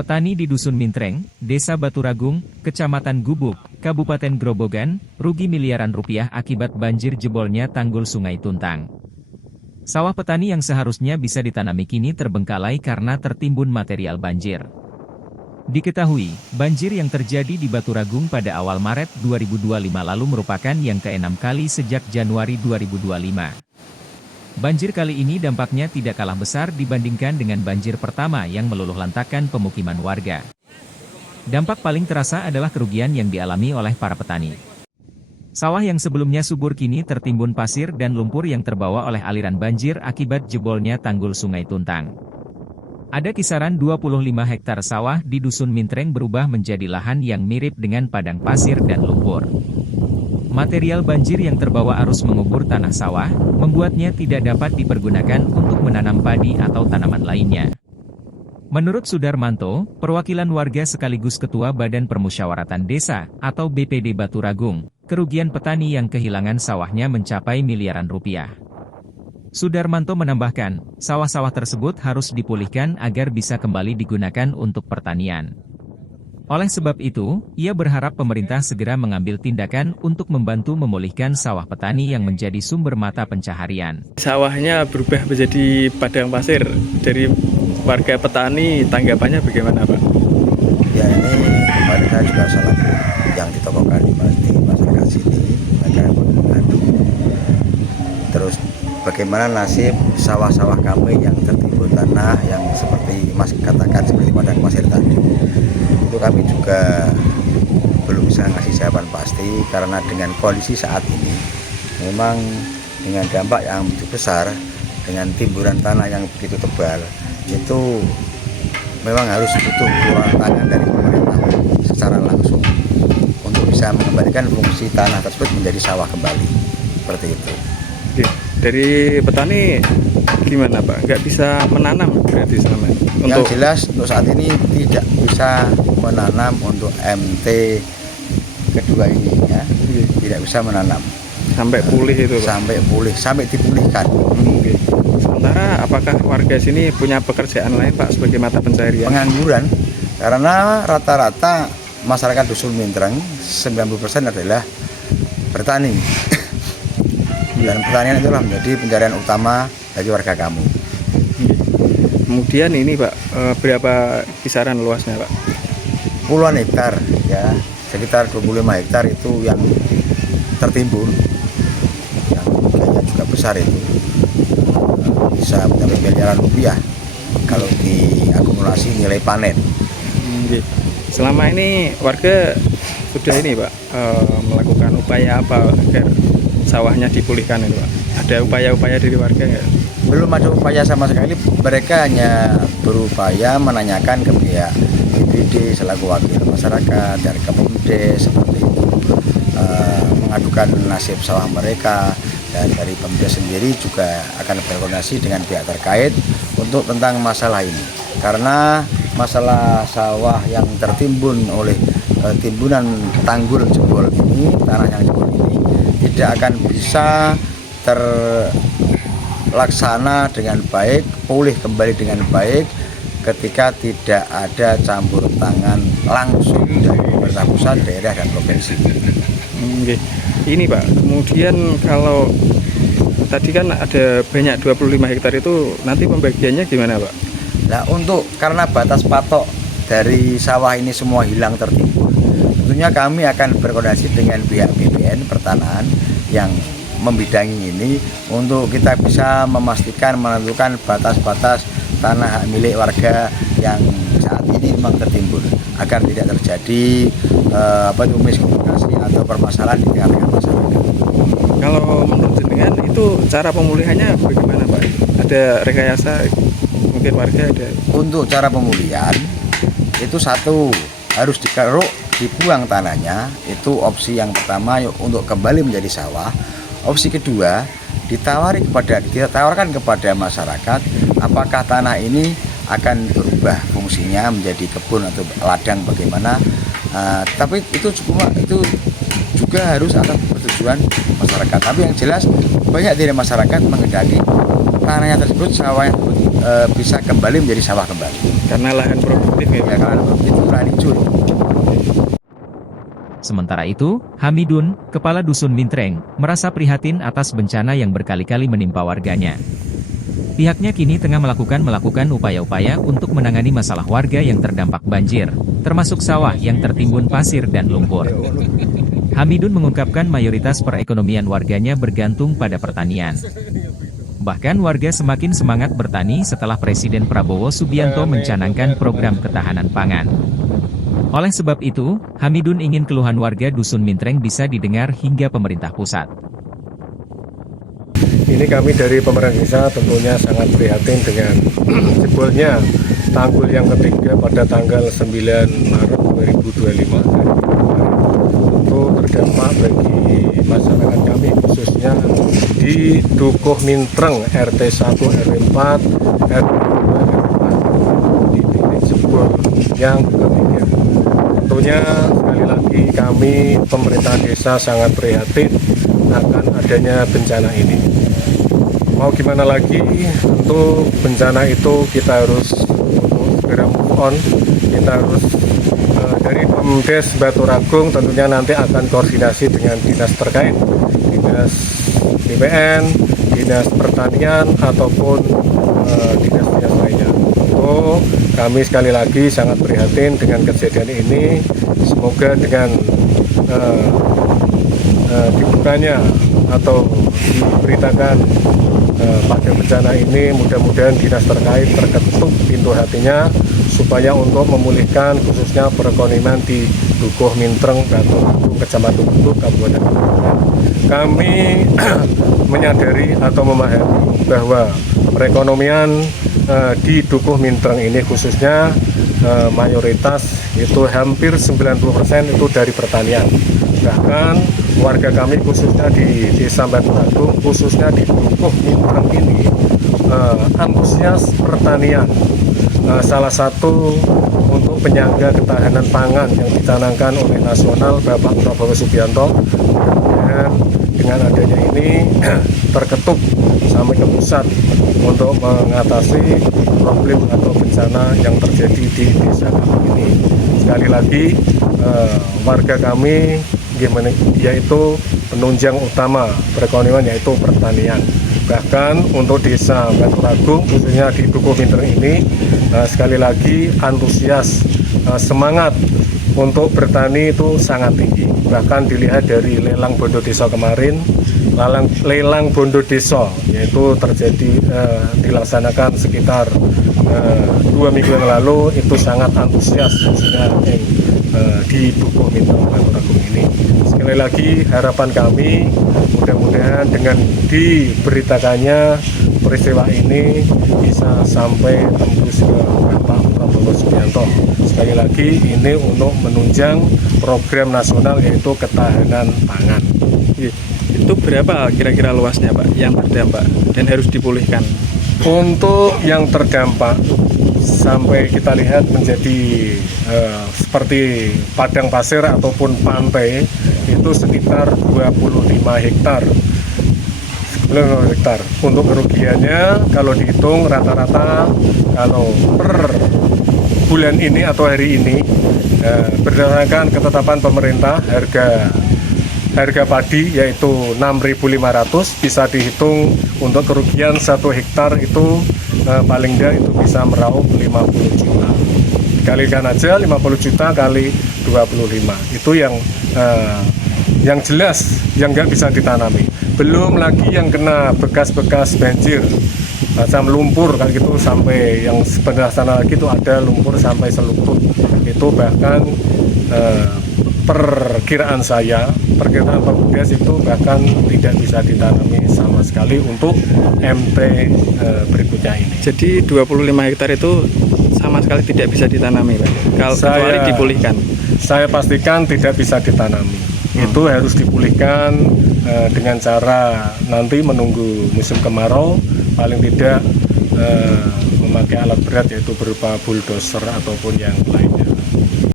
Petani di Dusun Mintreng, Desa Baturagung, Kecamatan Gubuk, Kabupaten Grobogan, rugi miliaran rupiah akibat banjir jebolnya tanggul Sungai Tuntang. Sawah petani yang seharusnya bisa ditanami kini terbengkalai karena tertimbun material banjir. Diketahui, banjir yang terjadi di Baturagung pada awal Maret 2025 lalu merupakan yang ke-6 kali sejak Januari 2025. Banjir kali ini dampaknya tidak kalah besar dibandingkan dengan banjir pertama yang meluluhlantakkan pemukiman warga. Dampak paling terasa adalah kerugian yang dialami oleh para petani. Sawah yang sebelumnya subur kini tertimbun pasir dan lumpur yang terbawa oleh aliran banjir akibat jebolnya tanggul Sungai Tuntang. Ada kisaran 25 hektar sawah di Dusun Mintreng berubah menjadi lahan yang mirip dengan padang pasir dan lumpur. Material banjir yang terbawa arus mengubur tanah sawah, membuatnya tidak dapat dipergunakan untuk menanam padi atau tanaman lainnya. Menurut Sudarmanto, perwakilan warga sekaligus Ketua Badan Permusyawaratan Desa, atau BPD Baturagung, kerugian petani yang kehilangan sawahnya mencapai miliaran rupiah. Sudarmanto menambahkan, sawah-sawah tersebut harus dipulihkan agar bisa kembali digunakan untuk pertanian. Oleh sebab itu, ia berharap pemerintah segera mengambil tindakan untuk membantu memulihkan sawah petani yang menjadi sumber mata pencaharian. Sawahnya berubah menjadi padang pasir. Dari warga petani, tanggapannya bagaimana, Pak? Ya, ini kemarin saya juga salah yang ditokohkan di masyarakat sini, mereka mengadu. Terus bagaimana nasib sawah-sawah kami yang tertimbun tanah yang seperti Mas katakan seperti padang pasir tadi. Itu kami juga belum bisa ngasih jawaban pasti karena dengan kondisi saat ini memang dengan dampak yang begitu besar, dengan timbunan tanah yang begitu tebal, itu memang harus butuh turun tangan dari pemerintah secara langsung untuk bisa mengembalikan fungsi tanah tersebut menjadi sawah kembali, seperti itu. Oke. Dari petani gimana, Pak? Nggak bisa menanam berarti selama ini? Yang jelas untuk saat ini tidak bisa menanam untuk MT kedua ini ya, tidak bisa menanam sampai pulih itu, Pak? Sampai pulih, sampai dipulihkan. Oke. Sementara apakah warga sini punya pekerjaan lain, Pak, sebagai mata pencaharian? Pengangguran, karena rata-rata masyarakat Dusun Mintreng 90% adalah bertani. Dan pertanian itulah menjadi pencarian utama bagi warga kamu. Kemudian ini, Pak, berapa kisaran luasnya, Pak? Puluhan hektar ya, sekitar 25 hektar itu yang tertimbun, yang jumlahnya juga besar itu, bisa mencapai miliaran rupiah kalau diakumulasi nilai panen. Selama ini warga sudah ini, Pak, melakukan upaya apa agar sawahnya dipulihkan itu, Pak? Ada upaya-upaya dari warga nggak? Belum ada upaya sama sekali, mereka hanya berupaya menanyakan ke pihak BPD selaku wakil masyarakat dari Kepemdes seperti itu, mengadukan nasib sawah mereka, dan dari Pemdes sendiri juga akan berkoordinasi dengan pihak terkait untuk tentang masalah ini, karena masalah sawah yang tertimbun oleh timbunan tanggul jebol ini, tanah yang jebol ini tidak akan bisa terlaksana dengan baik, pulih kembali dengan baik ketika tidak ada campur tangan langsung dari pemerintah pusat, daerah, dan provinsi. Oke. Ini, Pak, kemudian kalau tadi kan ada banyak 25 hektar itu, nanti pembagiannya gimana, Pak? Nah, karena batas patok dari sawah ini semua hilang tertimbun, tentunya kami akan berkoordinasi dengan pihak BPN Pertanahan yang membidangi ini untuk kita bisa memastikan menentukan batas-batas tanah hak milik warga yang saat ini memang tertimbun agar tidak terjadi miskomunikasi atau permasalahan di tengah-tengah masyarakat. Kalau menurut jenengan itu cara pemulihannya bagaimana, Pak? Ada rekayasa mungkin warga ada? Untuk cara pemulihan itu satu, harus dikeruk, dibuang tanahnya, itu opsi yang pertama untuk kembali menjadi sawah. Opsi kedua, ditawarkan kepada masyarakat apakah tanah ini akan berubah fungsinya menjadi kebun atau ladang bagaimana. Tapi itu juga harus atas persetujuan masyarakat. Tapi yang jelas banyak dari masyarakat menghendaki tanahnya tersebut, sawah tersebut bisa kembali menjadi sawah kembali. Karena lahan produktif ya. Ya kan itu berani curi. Sementara itu, Hamidun, kepala dusun Mintreng, merasa prihatin atas bencana yang berkali-kali menimpa warganya. Pihaknya kini tengah melakukan upaya-upaya untuk menangani masalah warga yang terdampak banjir, termasuk sawah yang tertimbun pasir dan lumpur. Hamidun mengungkapkan mayoritas perekonomian warganya bergantung pada pertanian. Bahkan warga semakin semangat bertani setelah Presiden Prabowo Subianto mencanangkan program ketahanan pangan. Oleh sebab itu, Hamidun ingin keluhan warga dusun Mintreng bisa didengar hingga pemerintah pusat. Ini kami dari pemerintah desa tentunya sangat prihatin dengan jebolnya tanggul yang ketiga pada tanggal 9 Maret 2025. Itu terdampak bagi masyarakat kami khususnya di Dukuh Mintreng RT 1 RW 4 RW 2 RW 4 di titik jebol yang ketiga. Tentunya sekali lagi kami pemerintah desa sangat prihatin akan adanya bencana ini. Mau gimana lagi, tentu bencana itu kita harus segera move on. Kita harus dari Pemdes Baturagung tentunya nanti akan koordinasi dengan dinas terkait, dinas BPN, dinas pertanian ataupun dinas-dinas lainnya. So, kami sekali lagi sangat prihatin dengan kejadian ini. Semoga dengan dibukanya atau diberitakan pada bencana ini, mudah-mudahan dinas terkait terketuk pintu hatinya supaya untuk memulihkan khususnya perekonomian di Dukuh Mintreng, Baturagung, Kecamatan Gubuk, Kabupaten Gubuk. Kami menyadari atau memahami bahwa perekonomian di Dukuh Mintreng ini khususnya mayoritas itu hampir 90% itu dari pertanian. Bahkan warga kami khususnya di Desa Baturagung, khususnya di Dukuh Mintreng ini antusias pertanian. Salah satu untuk penyangga ketahanan pangan yang dicanangkan oleh nasional Bapak Prabowo Subianto. Dan dengan adanya ini terketuk sampai ke pusat untuk mengatasi problem atau bencana yang terjadi di desa kami ini. Sekali lagi warga kami yaitu penunjang utama perekonomian yaitu pertanian. Bahkan untuk desa Baturagung khususnya di Dukuh Mintreng ini sekali lagi antusias semangat untuk bertani itu sangat tinggi. Bahkan dilihat dari lelang bondo desa kemarin, lelang bondo desa yaitu terjadi dilaksanakan sekitar 2 minggu yang lalu, itu sangat antusias khususnya di Dukuh Mintreng Baturagung ini. Sekali lagi harapan kami mudah-mudahan dengan diberitakannya peristiwa ini bisa sampai tembus ke Bapak Prabowo Subianto. Sekali lagi ini untuk menunjang program nasional yaitu ketahanan pangan. Itu berapa kira-kira luasnya Pak yang terdampak dan harus dipulihkan? Untuk yang terdampak sampai kita lihat menjadi seperti padang pasir ataupun pantai itu sekitar 25 hektar. Untuk kerugiannya kalau dihitung rata-rata kalau per bulan ini atau hari ini berdasarkan ketetapan pemerintah harga padi yaitu 6.500 bisa dihitung untuk kerugian 1 hektar itu paling tidak itu bisa meraup 50 juta. Dikalikan aja 50 juta kali 25 itu yang jelas yang nggak bisa ditanami. Belum lagi yang kena bekas-bekas banjir macam lumpur kayak gitu, sampai yang sebelah sana lagi itu ada lumpur sampai selutut. Itu bahkan perkiraan Pemdes itu bahkan tidak bisa ditanami sama sekali untuk MT berikutnya ini. Jadi 25 hektar itu sama sekali tidak bisa ditanami Pak, kecuali dipulihkan. Saya pastikan tidak bisa ditanami. Itu harus dipulihkan dengan cara nanti menunggu musim kemarau, paling tidak memakai alat berat yaitu berupa bulldozer ataupun yang lainnya.